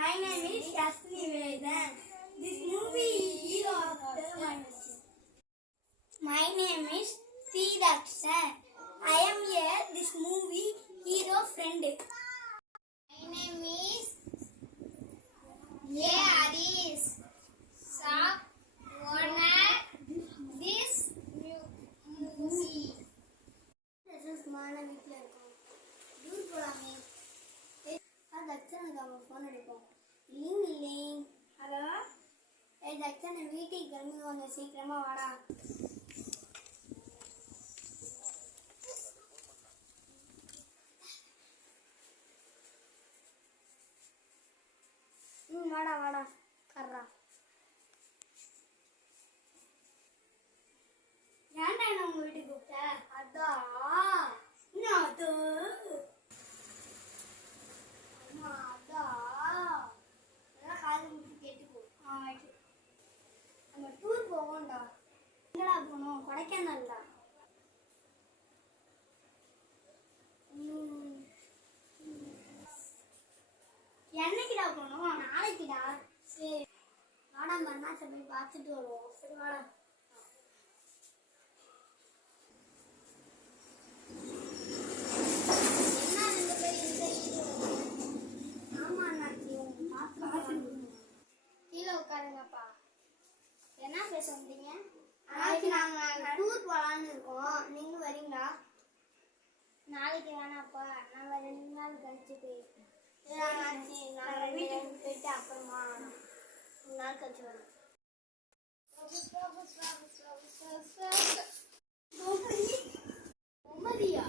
My name is Yasni Vedan. This movie hero of the My name is Sridaksha. I am here this movie hero friend. My name is A. Aris. Shop owner this movie. This is Mana வீட்ல இருக்கோம். Tour போலாமே. தக்ஷனுக்கு அவன் phone அடிப்போம். இல்லைங்க. Hello. Dakshan வீட்டுக்கு கிளம்பி கொஞ்சம் சீக்கிரமா வாடா. வாடா வாடா கர்றா. ஏன்டா என்ன உங்க வீட்டுக்கு கூப்பிட்ட? அதான் இன்னும் அது அம்மா அதான் எல்லாம் காது முடிச்சு கேட்டுக்கோ. நம்ம டூர் போவோம்டா. எங்கடா போகணும்? கொடைக்கானல்டா. என்னைக்குடா போகணும்? நாளைக்குடா. சரி வாடா மறுநாள் போய் பார்த்துட்டு வருவோம். சரி வாடா. கீழே உட்காருங்கப்பா. என்ன பேச வந்தீங்க? நாளைக்கு நாங்க டூர் போலான்னு இருக்கோம். நீங்க வரீங்களா? நாளைக்கு வேணாப்பா, நாங்க 2 நாள் கழிச்சு போயிருக்கோம். நாங்க வீட்டுக்கு போயிட்டு அப்புறமா 2 நாள் கழிச்சு வரோம். பொம்மதியா